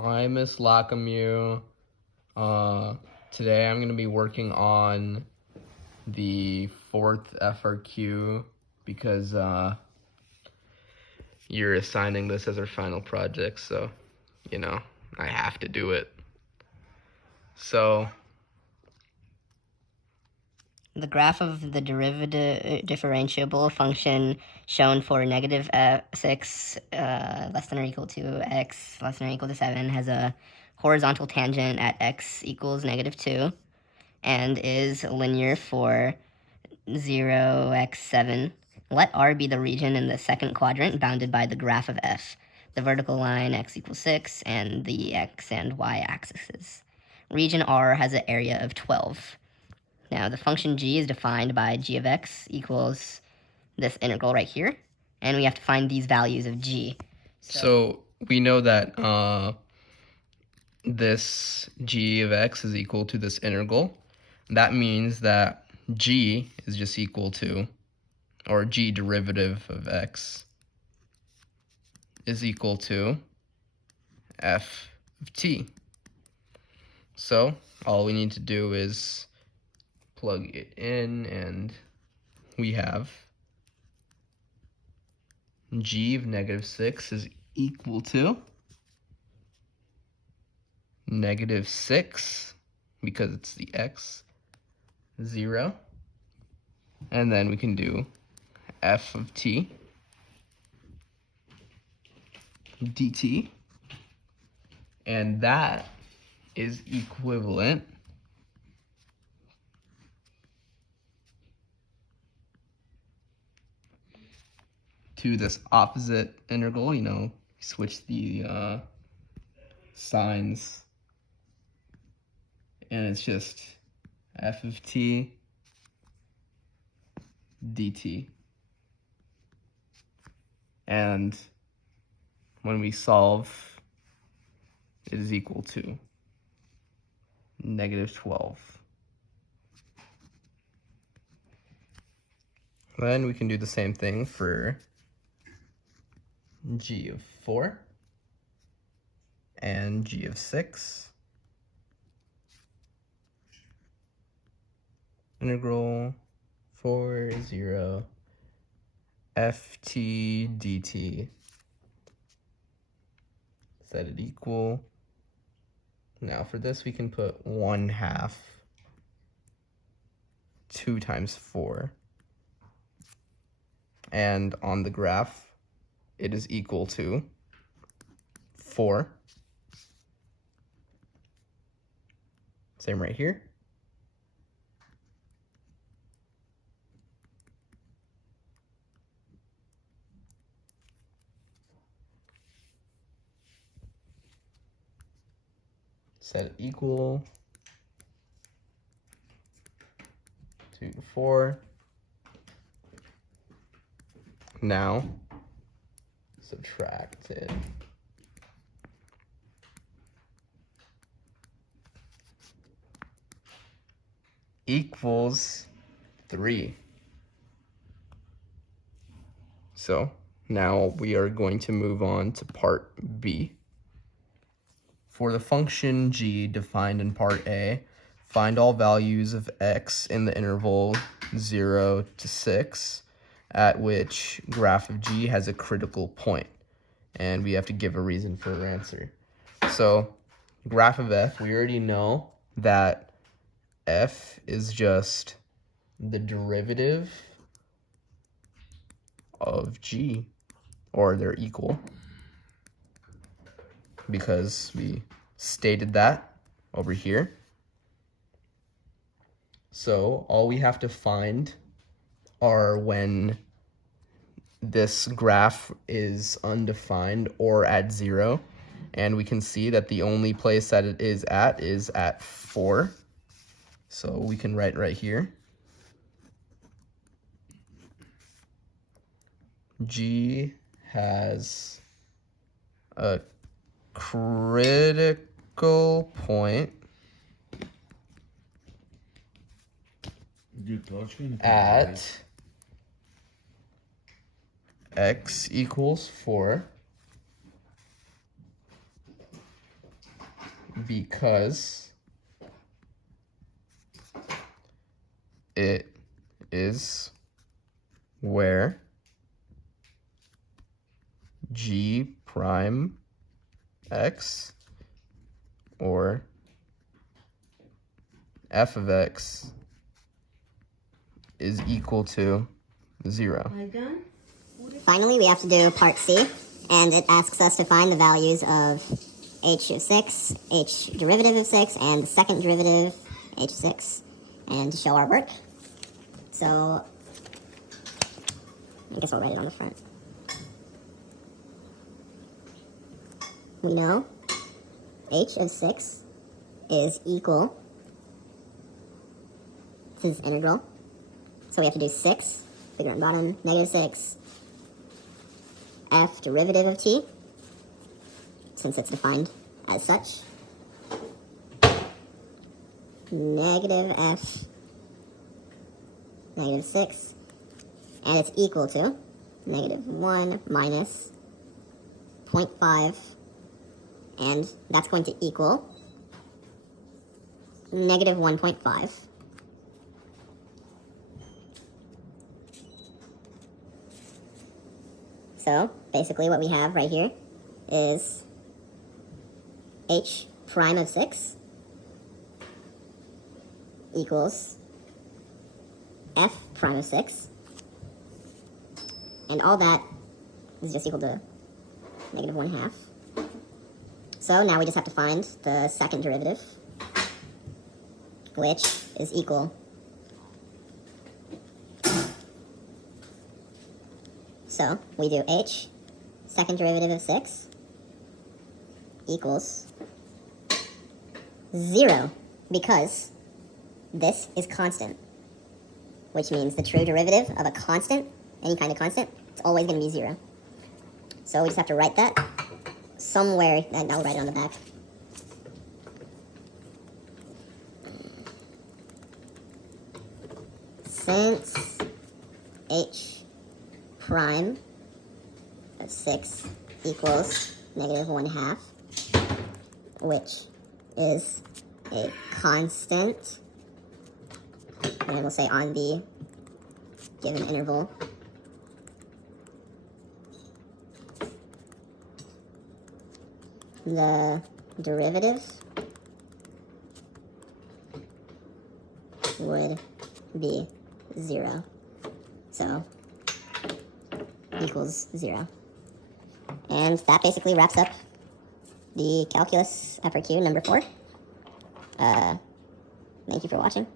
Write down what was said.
Hi, Miss Lackamew. Today I'm going to be working on the fourth FRQ because you're assigning this as our final project, so, I have to do it. So, the graph of the derivative differentiable function shown for negative 6 less than or equal to x less than or equal to 7 has a horizontal tangent at x equals -2 and is linear for 0, x, 7. Let R be the region in the second quadrant bounded by the graph of f, the vertical line x equals 6, and the x and y axes. Region R has an area of 12. Now, the function g is defined by g of x equals this integral right here, and we have to find these values of g. So we know that this g of x is equal to this integral. That means that g is just equal to, or g derivative of x is equal to f of t. So all we need to do is plug it in, and we have g of -6 is equal to -6, because it's the x, 0. And then we can do f of t dt, and that is equivalent to this opposite integral. Switch the signs, and it's just f of t dt. And when we solve, it is equal to -12. Then we can do the same thing for g of 4 and g of 6. Integral 4, 0, ft dt. Set it equal. Now for this we can put 1/2 2 times 4. And on the graph, it is equal to 4. Same right here. Set it equal to 4. Now, subtract it. Equals 3. So now we are going to move on to part B. For the function g defined in part A, find all values of x in the interval 0 to 6, at which graph of g has a critical point. And we have to give a reason for our answer. So graph of f, we already know that f is just the derivative of g, or they're equal, because we stated that over here. So all we have to find are when this graph is undefined or at 0, and we can see that the only place that it is at 4. So we can write right here, g has a critical point at x equals 4, because it is where g prime x or f of x is equal to 0. Finally, we have to do part C, and it asks us to find the values of h of 6, h derivative of 6, and the second derivative, h of 6, and to show our work. So, I guess I'll write it on the front. We know h of 6 is equal, this is integral, so we have to do 6, figure on bottom, negative 6, f derivative of t, since it's defined as such, negative f, negative 6, and it's equal to negative 1 minus 0.5, and that's going to equal negative 1.5. So, basically what we have right here is h prime of 6 equals f prime of 6. And all that is just equal to negative 1/2. So now we just have to find the second derivative, which is equal so we do h, second derivative of 6, equals 0, because this is constant, which means the true derivative of a constant, any kind of constant, it's always going to be 0. So we just have to write that somewhere, and I'll write it on the back. Since h prime of 6 equals negative 1/2, which is a constant, and then we'll say on the given interval, the derivative would be 0. So, equals 0. And that basically wraps up the calculus FRQ number 4. Thank you for watching.